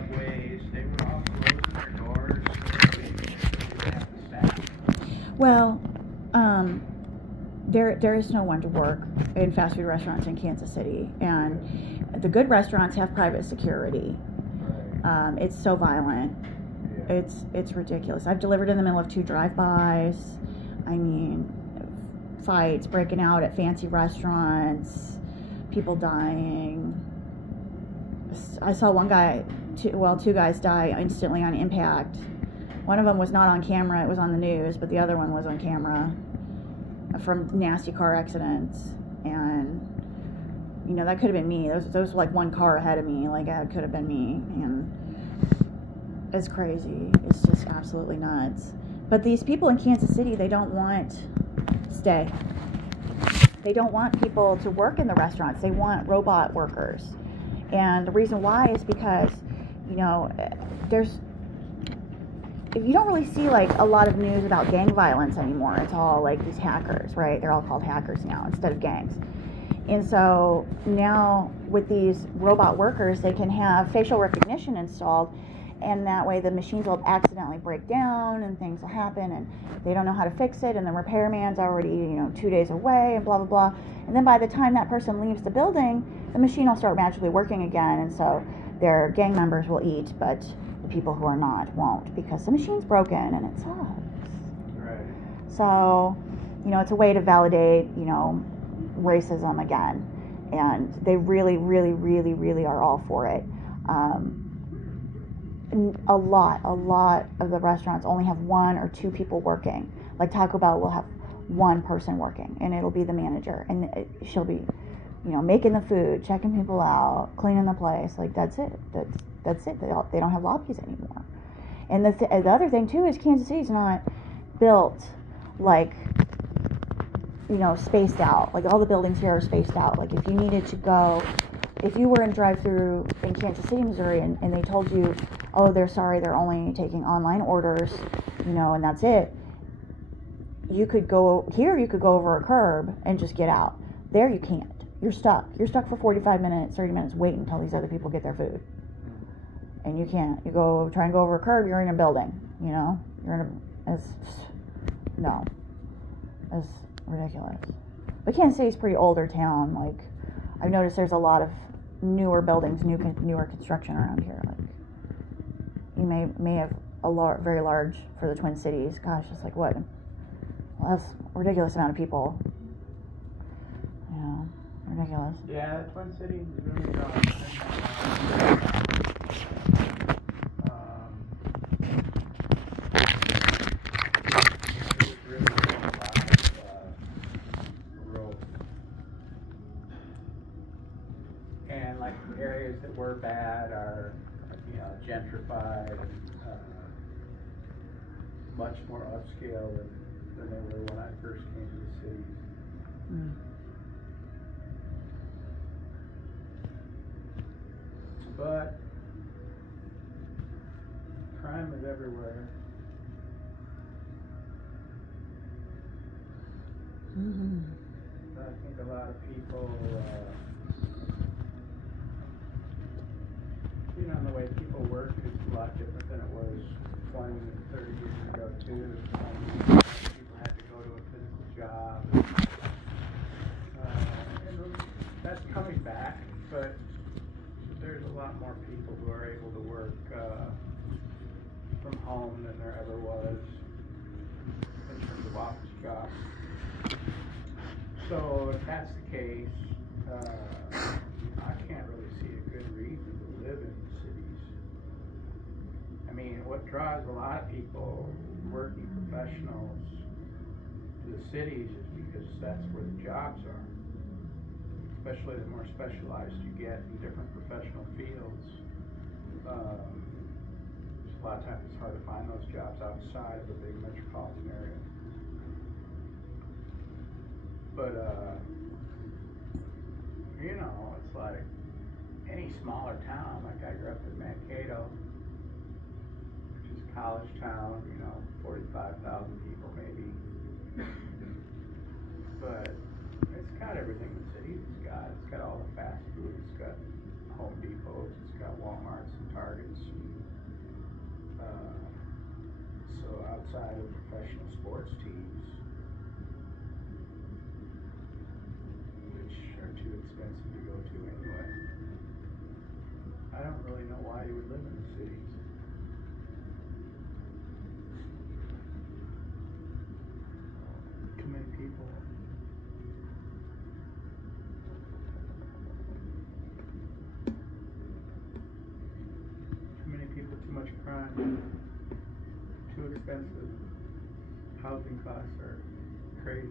Subways, they were all closing their doors. They didn't have the staff. Well, there is no one to work in fast food restaurants in Kansas City, and the good restaurants have private security. Right. It's so violent. Yeah. It's ridiculous. I've delivered in the middle of 2 drive-bys. I mean, fights breaking out at fancy restaurants, people dying. I saw one guy, 2 guys die instantly on impact. One of them was not on camera, it was on the news, but the other one was on camera from nasty car accidents. And, you know, that could have been me. Those were like one car ahead of me. Like, that could have been me. And it's crazy. It's just absolutely nuts. But these people in Kansas City, they don't want stay. They don't want people to work in the restaurants. They want robot workers. And the reason why is because, you know, you don't really see like a lot of news about gang violence anymore. It's all like these hackers, right? They're all called hackers now instead of gangs. And so now with these robot workers, they can have facial recognition installed, and that way the machines will accidentally break down and things will happen, and they don't know how to fix it, and the repairman's already, 2 days away, and blah blah blah. And then by the time that person leaves the building, the machine will start magically working again, and so their gang members will eat, but the people who are not won't, because the machine's broken and it sucks. Right. So, it's a way to validate, racism again, and they really, really, really, really are all for it. A lot of the restaurants only have 1 or 2 people working. Like Taco Bell will have 1 person working, and it'll be the manager, and she'll be, making the food, checking people out, cleaning the place. Like, that's it. That's it. They don't have lobbies anymore. And the other thing too is Kansas City's not built like, spaced out. Like, all the buildings here are spaced out. Like, if you were in drive-through in Kansas City, Missouri, and they told you, oh, they're sorry, they're only taking online orders, and that's it. You could go over a curb and just get out. There you can't. You're stuck. You're stuck for 45 minutes, 30 minutes waiting until these other people get their food. And you can't. You try and go over a curb, you're in a building, it's ridiculous. But Kansas City's a pretty older town. Like, I've noticed there's a lot of newer buildings, newer construction around here. Like, you may have very large for the Twin Cities. Gosh, it's like what? Well, that's a ridiculous amount of people. Yeah, ridiculous. Yeah, the Twin Cities is really and like areas that were bad are, gentrified and much more upscale than they were when I first came to the city. Mm. But crime is everywhere. Mm-hmm. I think a lot of people, the way people work is a lot different than it was 20, 30 years ago too. People had to go to a physical job. And that's coming back, but there's a lot more people who are able to work from home than there ever was in terms of office jobs. So if that's the case, I can't really see a good reason to live in cities. I mean, what draws a lot of people, working professionals, to the cities is because that's where the jobs are. Especially the more specialized you get in different professional fields. A lot of times it's hard to find those jobs outside of a big metropolitan area. But, it's like any smaller town. Like, I grew up in Mankato, which is a college town, 45,000 people maybe. But it's got everything the city's got. It's got all the fast food. It's got Home Depots. It's got Walmarts and Targets. professional sports teams, which are too expensive to go to anyway. I don't really know why you would live in the cities. Too many people. Too many people, too much crime, too expensive. Housing costs are crazy.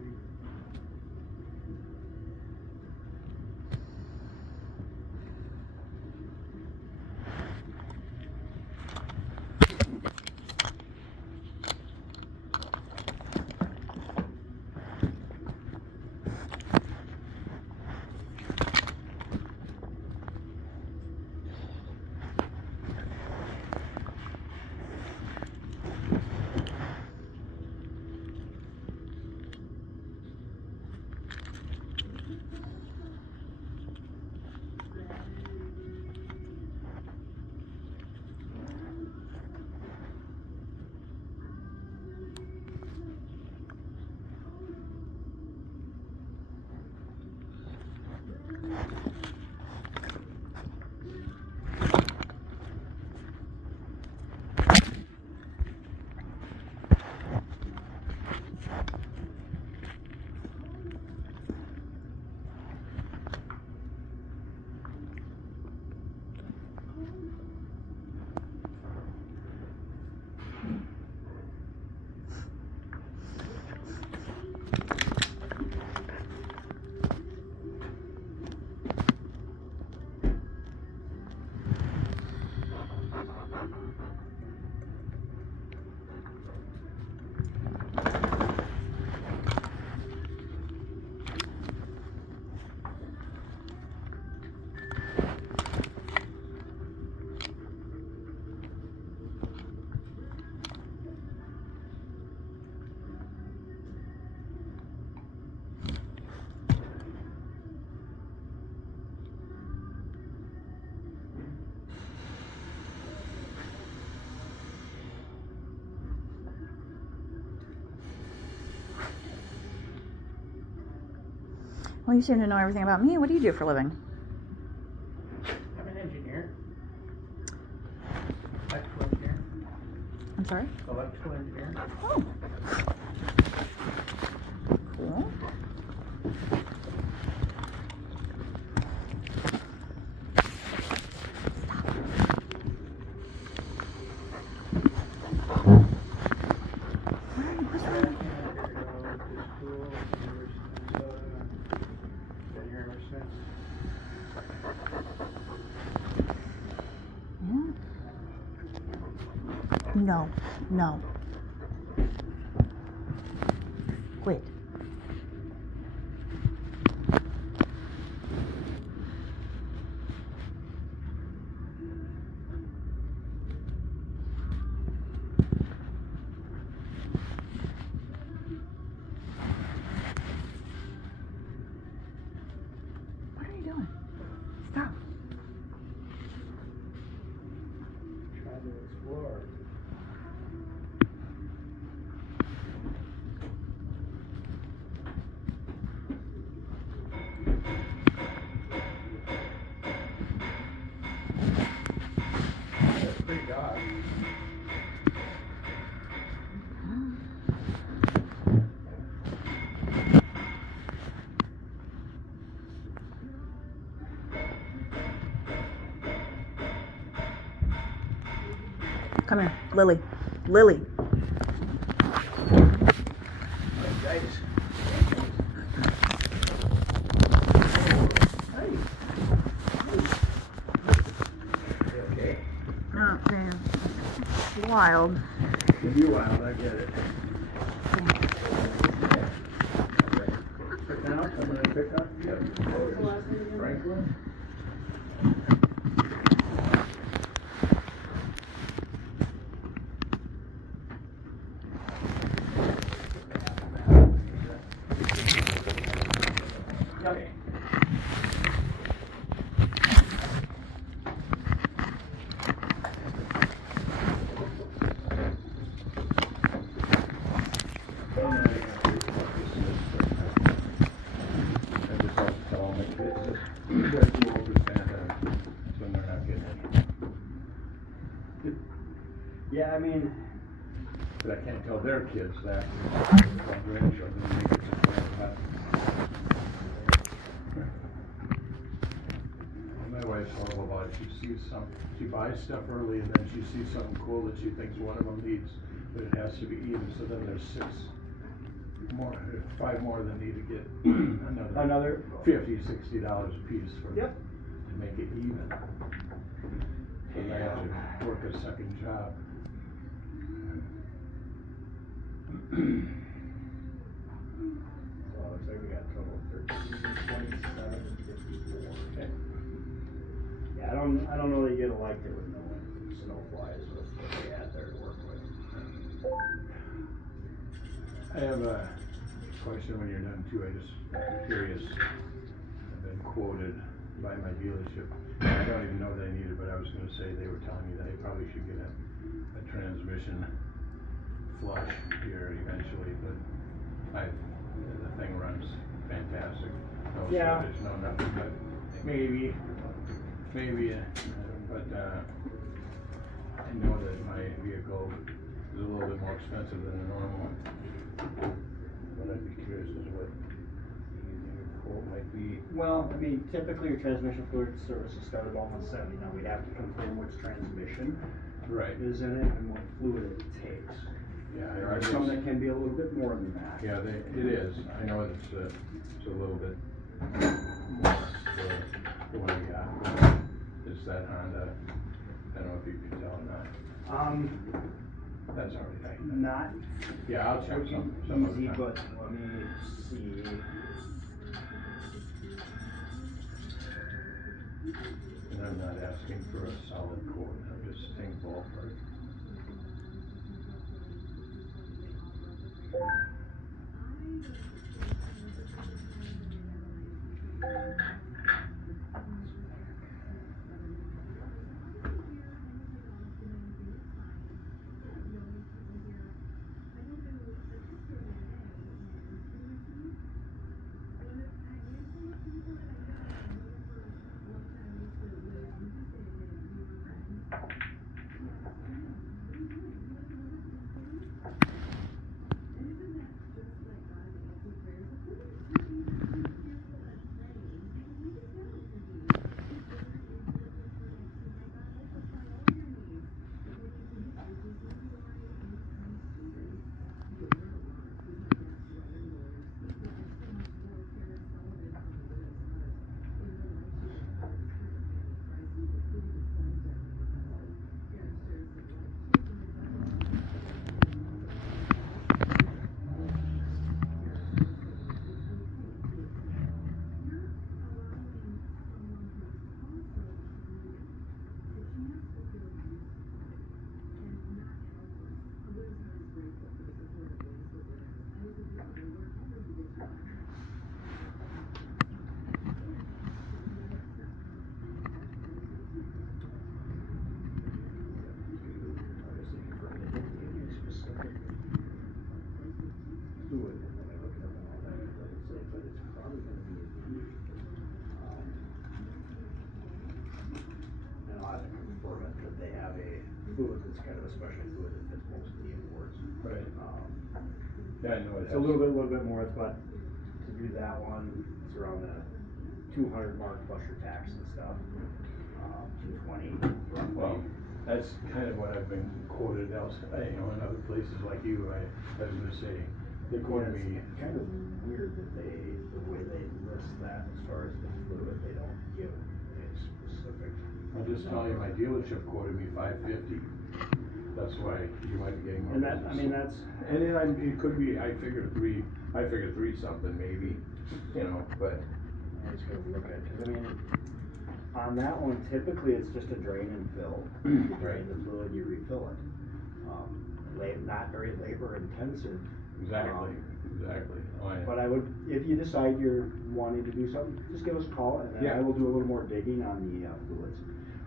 Well, you seem to know everything about me. What do you do for a living? I'm an engineer. Electrical engineer. I'm sorry? Electrical engineer. Oh. Cool. Where are you pushing me? Yeah. No. No. Quit. What are you doing? Stop. Trying to explore. That's a pretty dog. Come here, Lily. Lily. Nice. Hey. You okay? Oh, man. Wild. You're wild, I get it. Pick now, I'm gonna pick up. Yep. Franklin. Okay. Yeah, I mean, But I can't tell their kids that, my grandchildren, they get to play with that. My wife's horrible about it, she buys stuff early and then she sees something cool that she thinks one of them needs, but it has to be even, so then there's five more that need to get another $50, $60 a piece for, Yep. to make it even. So I have to work a second job. So it looks like we got a total of 1327.54. Okay. Yeah, I don't know that you'd have liked it with no snow flies with what they had there to work with. I have a question when you're done too. I just curious. I've been quoted by my dealership. I don't even know that I need it, but I was going to say they were telling me that I probably should get a transmission flush here eventually. But the thing runs fantastic. No Yeah. slippage, no nothing. But maybe. But I know that my vehicle is a little bit more expensive than a normal. But I'd be curious as to what your quote might be. Well, I mean, typically your transmission fluid services start at about 170. Now we'd have to confirm which transmission Right. is in it and what fluid it takes. Yeah, There are some that can be a little bit more than that. Yeah, it is. I know it's a little bit more for the one we got. It's that Honda. I don't know if you can tell or not. That's already right. Not Yeah, I'll check some easy, other time. but let me see. And I'm not asking for a solid quote. I'm just saying ballpark. Obviously confirm they didn't give me a specific fluid when I look it up online. It doesn't say, but it's probably going to be and I'll have to confirm it that they have a fluid that's kind of a special fluid that fits most of the imports. Right. Yeah, I know it It's has. a little bit more, but to do that one, it's around the 200 mark plus your tax and stuff. 220 roughly. Well, that's kind of what I've been quoted else, in other places like you. I was going to say, they quoted me. It's kind of weird that the way they list that as far as the fluid, they don't give a specific. I'll just tell you, my dealership quoted me $550. That's why you might be getting more. And that, I mean, business. that's. And then it could be, I figured three something maybe, but. I'm just gonna look at it, cause I mean, on that one, typically it's just a drain and fill. You drain the fluid, you refill it. Not very labor intensive. Exactly. Oh, But I would, if you decide you're wanting to do something, just give us a call and then Yeah. I will do a little more digging on the fluids.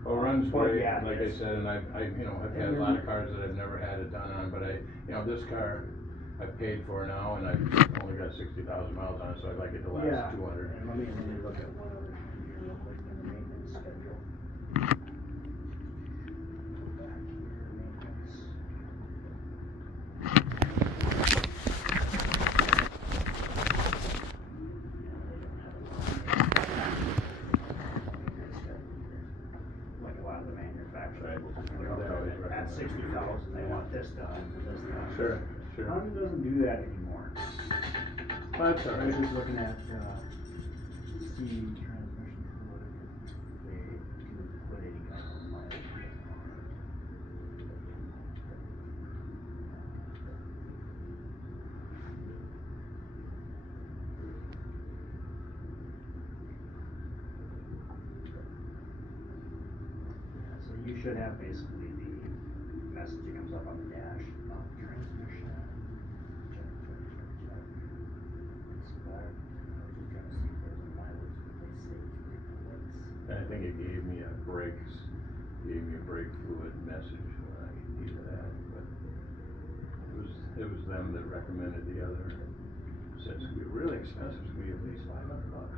Well, it runs But great, yeah, like I said, and I've had a lot of cars that I've never had it done on, but this car I've paid for now and I've only got 60,000 miles on it, so I'd like it to last Yeah, 200. and let me look at one other thing here real quick in the maintenance schedule. Go back here, maintenance. of the manufacturers. Right. At 60,000, they want this done, this done. Sure, sure. Honda doesn't do that anymore. That's all I was right. just looking at, C transmission fluid, they can put any kind of mileage. Yeah, so you should have basically the message that comes up on the dash, transmission, check. Inspect, I was just trying to see if there's a mileage that they say to replace. And I think it gave me a brake fluid message when I needed that, but it was them that recommended the other. Said it's gonna be really expensive, it's gonna be at least $500.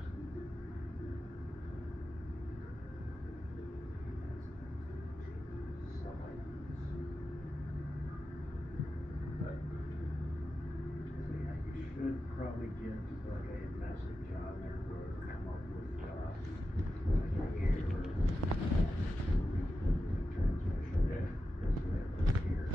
But So yeah, you should probably get like a message on there where it'll come up with, like an error. Transmission. Okay. It's here.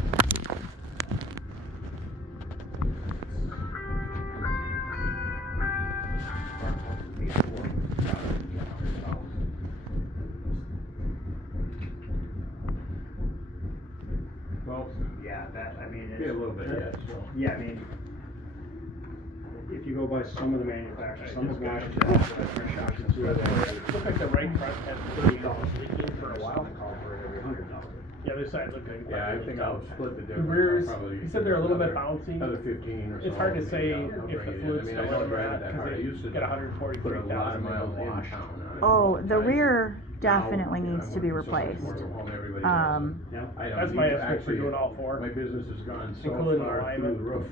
Well, Yeah, that, I mean, be a little bit yet, so. Yeah, I mean, if you go by some of the manufacturers, some of them Look like the right front had $30 leaking for a while. call for it every $100. The other side looked like. Yeah, I think I'll split the The difference. rears, I'll probably he said they're a little bit another- bouncy. Another 15 or so. It's hard to say I'll if the bring it in. fluid's I mean, I still don't on drive it that, that cause hard. I they used to get 143,000 put a lot of miles in wash. town on it. Oh, the Sometimes. rear Now, definitely yeah, needs I to be work so much replaced. more from home, everybody Um, knows it. Yeah. I don't That's my need- estimate for actually, doing all four. My business has gone so Including far through alignment. the roof,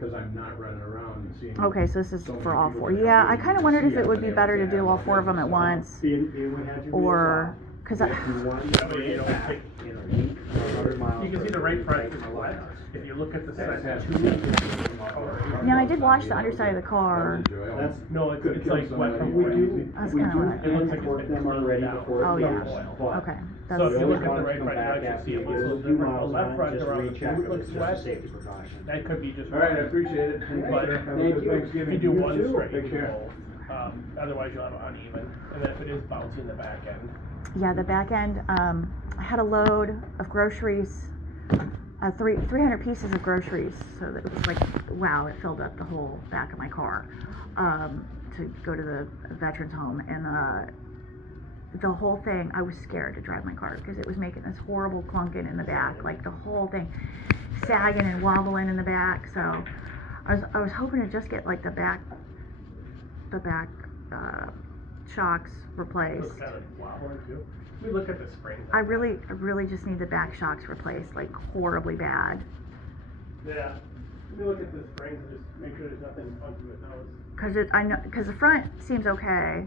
cause I'm not running around and seeing. Okay, so this is so many for all people four. that Yeah, don't I really kind of wondered if see it would but be they better to have do all their four of them at business on. once, It would have your or, cause I, If you want, Yeah, but you know, back, take- you know, 100 miles. You can see the per right front hour, is wet. If you look at the That's side, has two, to be- now I did wash the underside of the car. That's, no, it's Could kill like wet somebody. from we oil. do, That's we kinda do what I- It looks like it's import been them already cleaned out. before Oh, it yeah. leaves, but Okay, So that's, if you look at want the to right come front, you back actually after see you it get looks a those little few different. The miles left on it, front just around the recheck boot if looks it's just a wet. safety precaution. That could be just. All right, I appreciate it. But Have a Thank good you. Thanksgiving. If you do You one too. straight, Take you do care. both. Otherwise you'll have uneven, and then if it is bouncy in the back end. yeah, the back end, I had a load of groceries, 300 pieces of groceries, so that it was like, wow, it filled up the whole back of my car, to go to the veterans home, and, the whole thing, I was scared to drive my car, because it was making this horrible clunking in the back, like the whole thing sagging and wobbling in the back, so I was hoping to just get like the back, shocks replaced. It's kind of wobbling too. We look at the springs. I really just need the back shocks replaced, like horribly bad. Yeah. We look at the springs and just make sure there's nothing funky with those. Cause the front seems okay,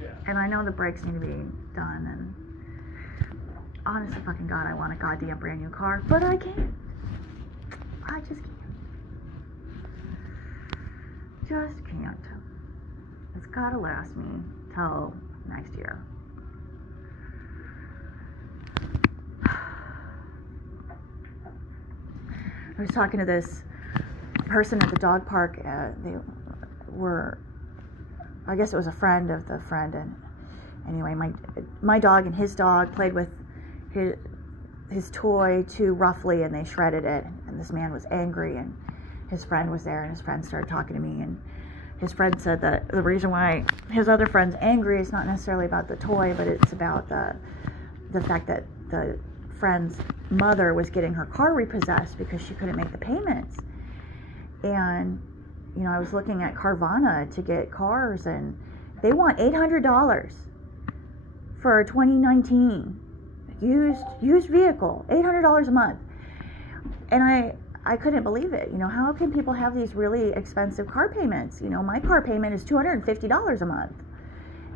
Yeah. and I know the brakes need to be done, and honest to fucking God, I want a goddamn brand new car, but I can't. I just can't. Just can't. It's gotta last me till next year. I was talking to this person at the dog park. They were, I guess it was a friend of the friend, and anyway, my dog and his dog played with his toy too roughly, and they shredded it. And this man was angry, and his friend was there, and his friend started talking to me, and his friend said that the reason why his other friend's angry is not necessarily about the toy, but it's about the fact that the friend's mother was getting her car repossessed because she couldn't make the payments. And you know, I was looking at Carvana to get cars, and they want $800 for a 2019 used vehicle, $800 a month. And I couldn't believe it. You know, how can people have these really expensive car payments? You know, my car payment is $250 a month.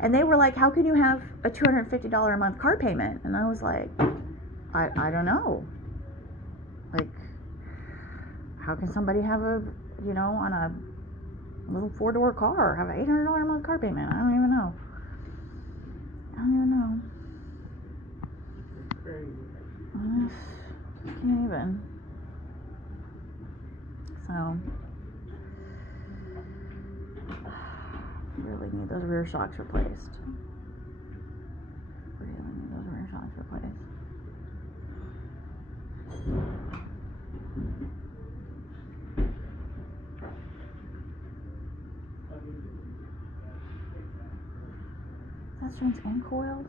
And they were like, how can you have a $250 a month car payment? And I was like, I don't know. Like, how can somebody have a, you know, on a little 4-door car, have an $800 a month car payment? I don't even know. Can't even. So, really need those rear shocks replaced. Really need those rear shocks replaced. Is that strings and coils?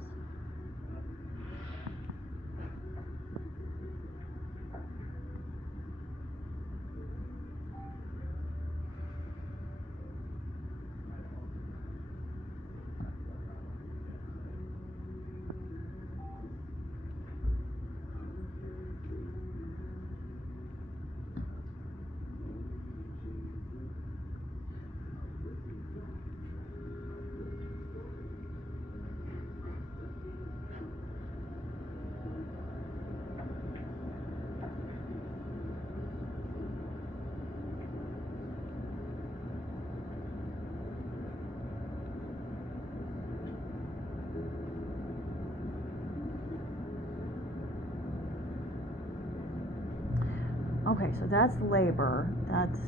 Okay, so that's labor. That's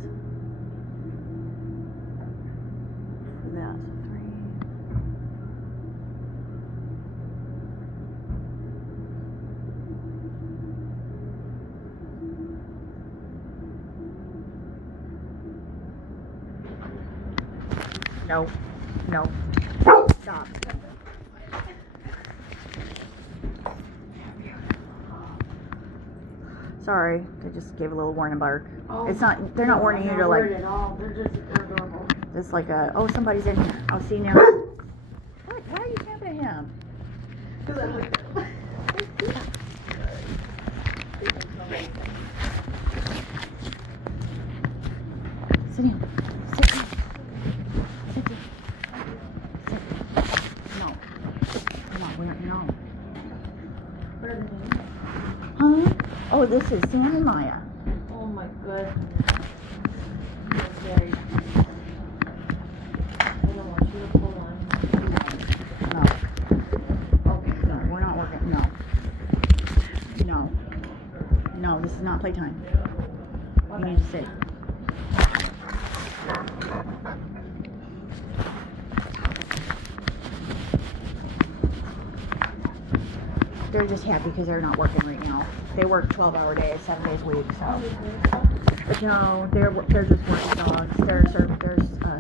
for that. So 3. No. No. Stop. Sorry, I just gave a little warning bark. Oh, It's not, they're not warning you to like, worried at all. They're just adorable. just like a, oh, somebody's in here. I'll see you now. What? Why are you snapping at him? Sit down. Sit down. Sit down. Sit. No. Come on, we're, no. Huh? Oh, this is Sam and Maya. Oh my goodness. Okay. I don't want you to pull on. No. Okay, no, we're not working. No. No. No, this is not playtime. You need to sit. They're just happy because they're not working right now. They work 12-hour days, 7 days a week, so. But no, they're just working dogs. They're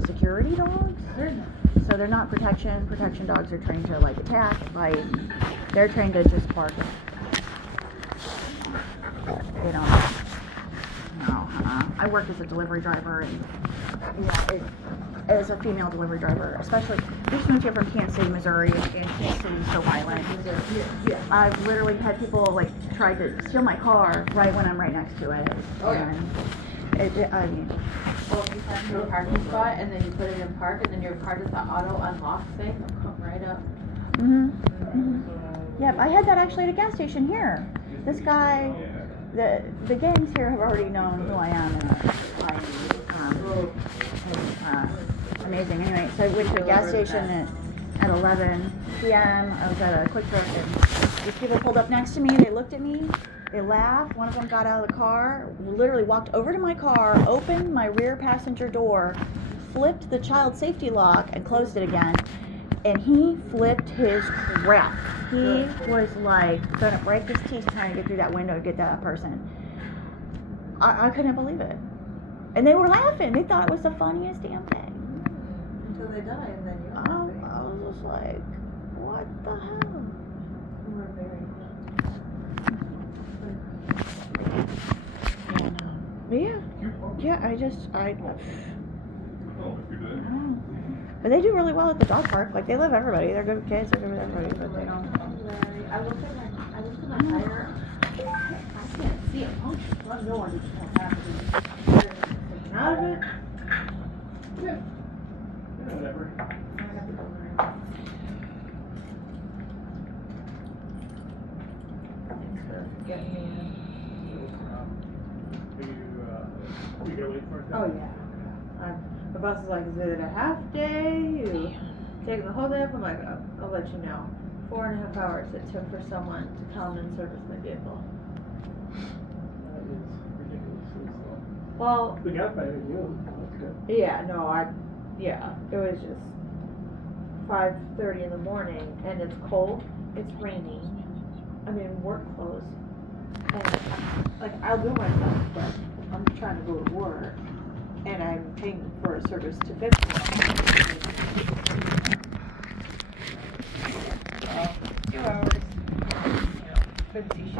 security dogs. So they're not protection. Protection dogs are trained to like attack, bite. They're trained to just bark. They don't. No, I work as a delivery driver, and as a female delivery driver, especially. We just moved here from Kansas City, Missouri, and Kansas City is so violent. I've literally had people like try to steal my car right when I'm right next to it. Oh, yeah. And I mean. Well, if you find your parking spot and then you put it in park and then your car does the auto unlock thing, it'll come right up. Yep, I had that actually at a gas station here. This guy, the gangs here have already known who I am, and amazing. Anyway, so I went to a gas station at 11 p.m. I was at a Quick Trip, and these people pulled up next to me. They looked at me. They laughed. One of them got out of the car, literally walked over to my car, opened my rear passenger door, flipped the child safety lock, and closed it again. And he flipped his crap. He was like gonna break his teeth trying to get through that window to get that person. I couldn't believe it. And they were laughing. They thought it was the funniest damn thing. Until they die and then you I was just like, what the hell? You were very But they do really well at the dog park. Like, they love everybody. They're good with kids. They're good with everybody. But they don't. I looked at my tire. I can't see it. Oh, no one just won't have to. Out of it. Yeah, whatever. Thanks for getting me in. You gonna wait for it? Oh, yeah. The bus is like, is it a half day? You taking the whole day? I'm like, I'll let you know. 4.5 hours it took for someone to come and service my vehicle. That is ridiculously slow. Well, We got by noon, that's good. yeah, no, it was just 5:30 in the morning, and it's cold, it's raining, I'm in work clothes, and, like, I'll do my stuff, but I'm trying to go to work, and I'm paying for a service to fix it. 2 hours, couldn't see shit.